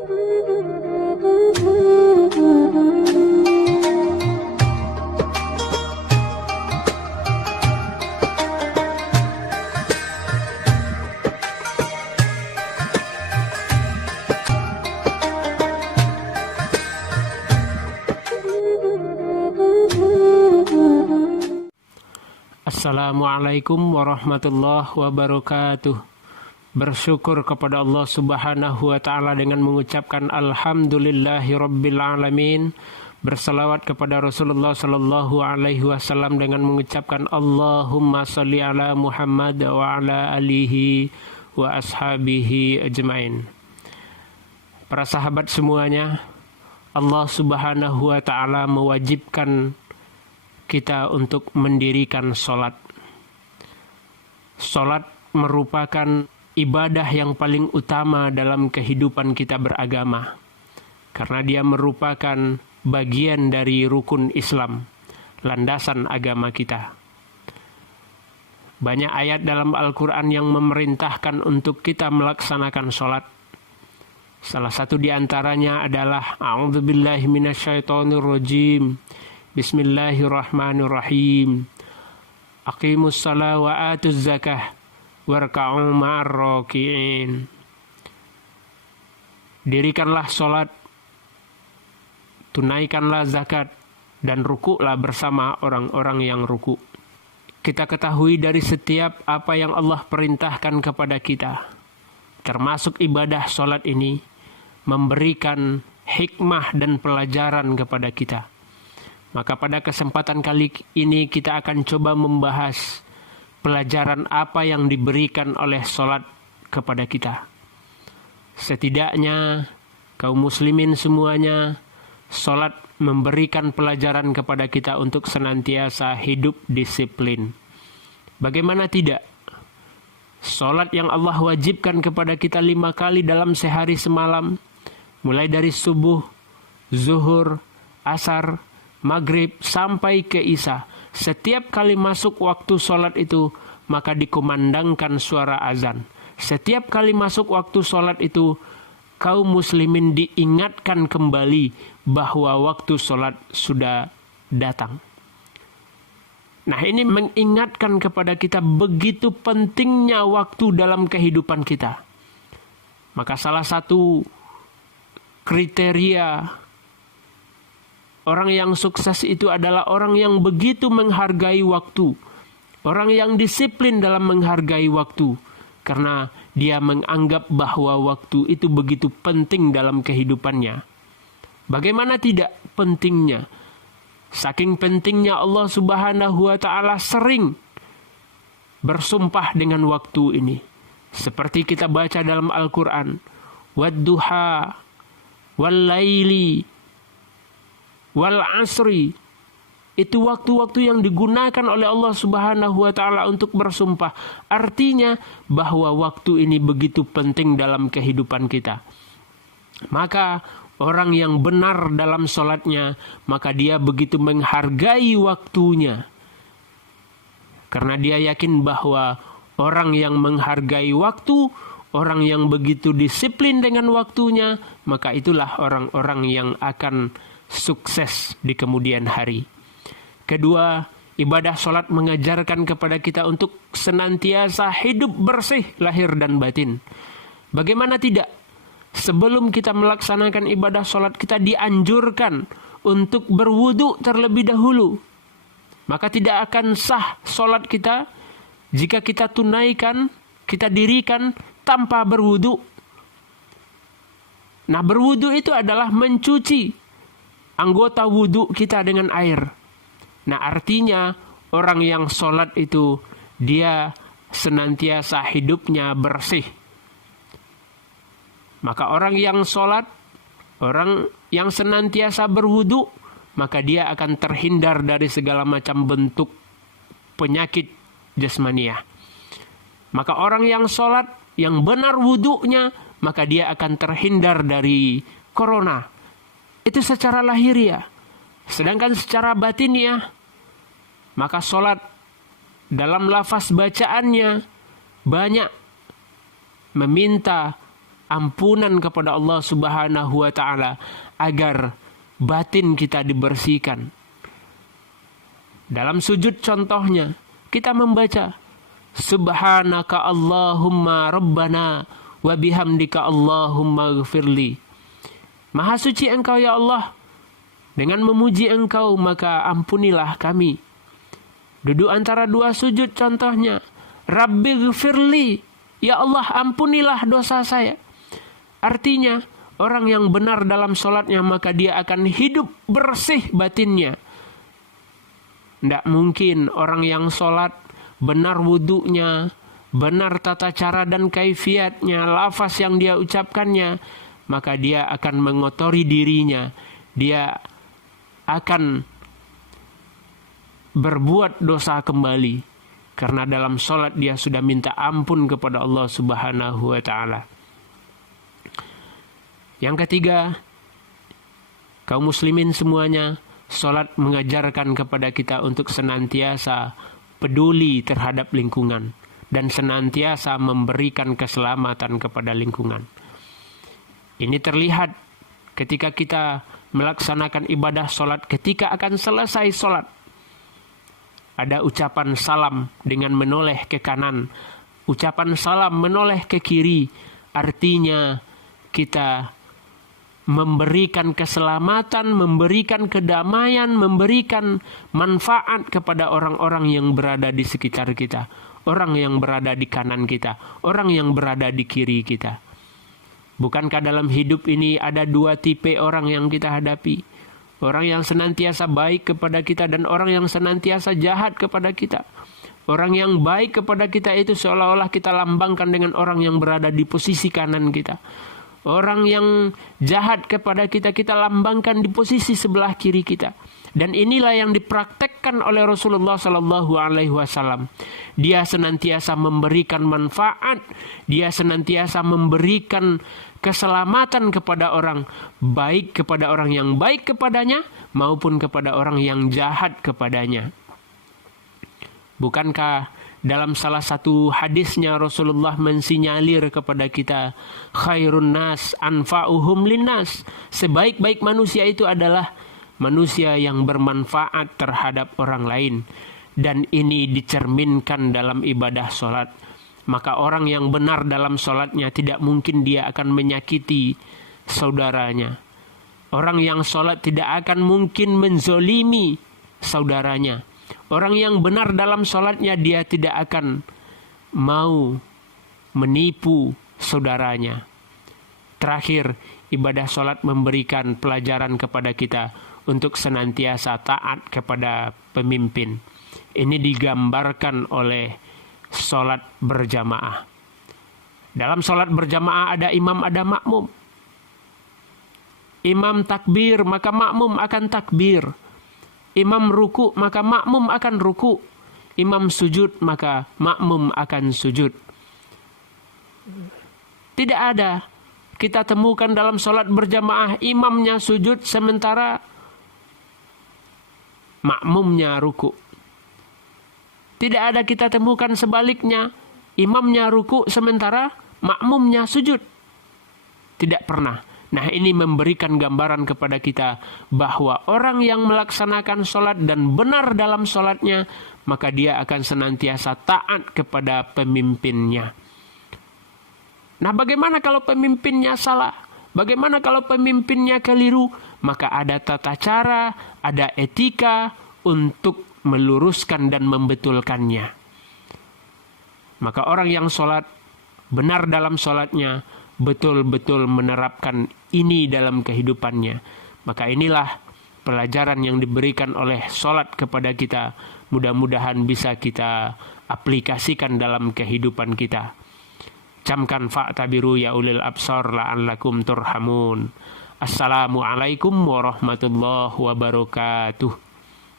Assalamualaikum warahmatullahi wabarakatuh. Bersyukur kepada Allah Subhanahu wa ta'ala dengan mengucapkan Alhamdulillahi Rabbil Alamin. Berselawat kepada Rasulullah Sallallahu Alaihi Wasallam dengan mengucapkan Allahumma salli ala Muhammad wa ala alihi wa ashabihi ajmain. Para sahabat semuanya, Allah Subhanahu wa ta'ala mewajibkan kita untuk mendirikan sholat. Sholat merupakan ibadah yang paling utama dalam kehidupan kita beragama, karena dia merupakan bagian dari rukun Islam, landasan agama kita. Banyak ayat dalam Al-Quran yang memerintahkan untuk kita melaksanakan sholat. Salah satu di antaranya adalah A'udzubillahi minasyaitonirrajim. Bismillahirrahmanirrahim. Aqimus shalah wa atuz zakah warka'u ma'ar raki'in. Dirikanlah sholat, tunaikanlah zakat, dan rukuklah bersama orang-orang yang ruku'. Kita ketahui dari setiap apa yang Allah perintahkan kepada kita, termasuk ibadah sholat ini, memberikan hikmah dan pelajaran kepada kita. Maka pada kesempatan kali ini kita akan coba membahas pelajaran apa yang diberikan oleh sholat kepada kita. Setidaknya kaum muslimin semuanya, sholat memberikan pelajaran kepada kita untuk senantiasa hidup disiplin. Bagaimana tidak? Sholat yang Allah wajibkan kepada kita 5 kali dalam sehari semalam, mulai dari subuh, zuhur, asar, maghrib sampai ke isya. Setiap kali masuk waktu sholat itu, maka dikumandangkan suara azan. Setiap kali masuk waktu sholat itu, kaum muslimin diingatkan kembali bahwa waktu sholat sudah datang. Nah, ini mengingatkan kepada kita begitu pentingnya waktu dalam kehidupan kita. Maka salah satu kriteria orang yang sukses itu adalah orang yang begitu menghargai waktu. Orang yang disiplin dalam menghargai waktu. Karena dia menganggap bahwa waktu itu begitu penting dalam kehidupannya. Bagaimana tidak pentingnya? Saking pentingnya Allah Subhanahu wa ta'ala sering bersumpah dengan waktu ini. Seperti kita baca dalam Al-Quran. Wadduha wal-laili wal asri. Itu waktu-waktu yang digunakan oleh Allah Subhanahu wa ta'ala untuk bersumpah. Artinya bahwa waktu ini begitu penting dalam kehidupan kita. Maka orang yang benar dalam sholatnya, maka dia begitu menghargai waktunya. Karena dia yakin bahwa orang yang menghargai waktu, orang yang begitu disiplin dengan waktunya, maka itulah orang-orang yang akan sukses di kemudian hari. Kedua, ibadah sholat mengajarkan kepada kita untuk senantiasa hidup bersih lahir dan batin. Bagaimana tidak? Sebelum kita melaksanakan ibadah sholat, kita dianjurkan untuk berwudu terlebih dahulu. Maka tidak akan sah sholat kita jika kita tunaikan, kita dirikan tanpa berwudu. Nah, berwudu itu adalah mencuci anggota wudu kita dengan air. Nah, artinya orang yang sholat itu dia senantiasa hidupnya bersih. Maka orang yang sholat, orang yang senantiasa berwudu, maka dia akan terhindar dari segala macam bentuk penyakit jasmaniah. Maka orang yang sholat, yang benar wudunya, maka dia akan terhindar dari corona. Itu secara lahiriah. Sedangkan secara batiniah, maka sholat dalam lafaz bacaannya banyak meminta ampunan kepada Allah Subhanahu wa taala agar batin kita dibersihkan. Dalam sujud contohnya, kita membaca Subhanaka Allahumma Rabbana wa bihamdika Allahumma ghfirli. Maha suci Engkau ya Allah, dengan memuji Engkau maka ampunilah kami. Duduk antara dua sujud contohnya, Rabbi ghfirli, ya Allah ampunilah dosa saya. Artinya orang yang benar dalam sholatnya maka dia akan hidup bersih batinnya. Tidak mungkin orang yang sholat benar wudunya, benar tata cara dan kaifiatnya, lafaz yang dia ucapkannya, maka dia akan mengotori dirinya. Dia akan berbuat dosa kembali karena dalam sholat dia sudah minta ampun kepada Allah Subhanahu wa taala. Yang ketiga, kaum muslimin semuanya, sholat mengajarkan kepada kita untuk senantiasa peduli terhadap lingkungan dan senantiasa memberikan keselamatan kepada lingkungan. Ini terlihat ketika kita melaksanakan ibadah sholat, ketika akan selesai sholat. Ada ucapan salam dengan menoleh ke kanan, ucapan salam menoleh ke kiri. Artinya kita memberikan keselamatan, memberikan kedamaian, memberikan manfaat kepada orang-orang yang berada di sekitar kita. Orang yang berada di kanan kita, orang yang berada di kiri kita. Bukankah dalam hidup ini ada dua tipe orang yang kita hadapi? Orang yang senantiasa baik kepada kita dan orang yang senantiasa jahat kepada kita. Orang yang baik kepada kita itu seolah-olah kita lambangkan dengan orang yang berada di posisi kanan kita. Orang yang jahat kepada kita, kita lambangkan di posisi sebelah kiri kita. Dan inilah yang dipraktekkan oleh Rasulullah SAW. Dia senantiasa memberikan manfaat, dia senantiasa memberikan keselamatan kepada orang, baik kepada orang yang baik kepadanya maupun kepada orang yang jahat kepadanya. Bukankah dalam salah satu hadisnya Rasulullah mensinyalir kepada kita, khairun nas anfa'uhum linnas, sebaik-baik manusia itu adalah manusia yang bermanfaat terhadap orang lain. Dan ini dicerminkan dalam ibadah sholat. Maka orang yang benar dalam sholatnya tidak mungkin dia akan menyakiti saudaranya. Orang yang sholat tidak akan mungkin menzolimi saudaranya. Orang yang benar dalam sholatnya dia tidak akan mau menipu saudaranya. Terakhir, ibadah sholat memberikan pelajaran kepada kita untuk senantiasa taat kepada pemimpin. Ini digambarkan oleh sholat berjamaah. Dalam sholat berjamaah ada imam, ada makmum. Imam takbir, maka makmum akan takbir. Imam ruku, maka makmum akan ruku. Imam sujud, maka makmum akan sujud. Tidak ada kita temukan dalam sholat berjamaah imamnya sujud sementara makmumnya ruku. Tidak ada kita temukan sebaliknya, imamnya ruku sementara makmumnya sujud. Tidak pernah. Nah, ini memberikan gambaran kepada kita bahwa orang yang melaksanakan sholat dan benar dalam sholatnya, maka dia akan senantiasa taat kepada pemimpinnya. Nah, bagaimana kalau pemimpinnya salah? Bagaimana kalau pemimpinnya keliru? Maka ada tata cara, ada etika untuk meluruskan dan membetulkannya. Maka orang yang sholat, benar dalam sholatnya, betul-betul menerapkan ini dalam kehidupannya. Maka inilah pelajaran yang diberikan oleh sholat kepada kita. Mudah-mudahan bisa kita aplikasikan dalam kehidupan kita. Camkan fa'tabiru ya ulil absar la'allakum turhamun. Assalamualaikum warahmatullahi wabarakatuh.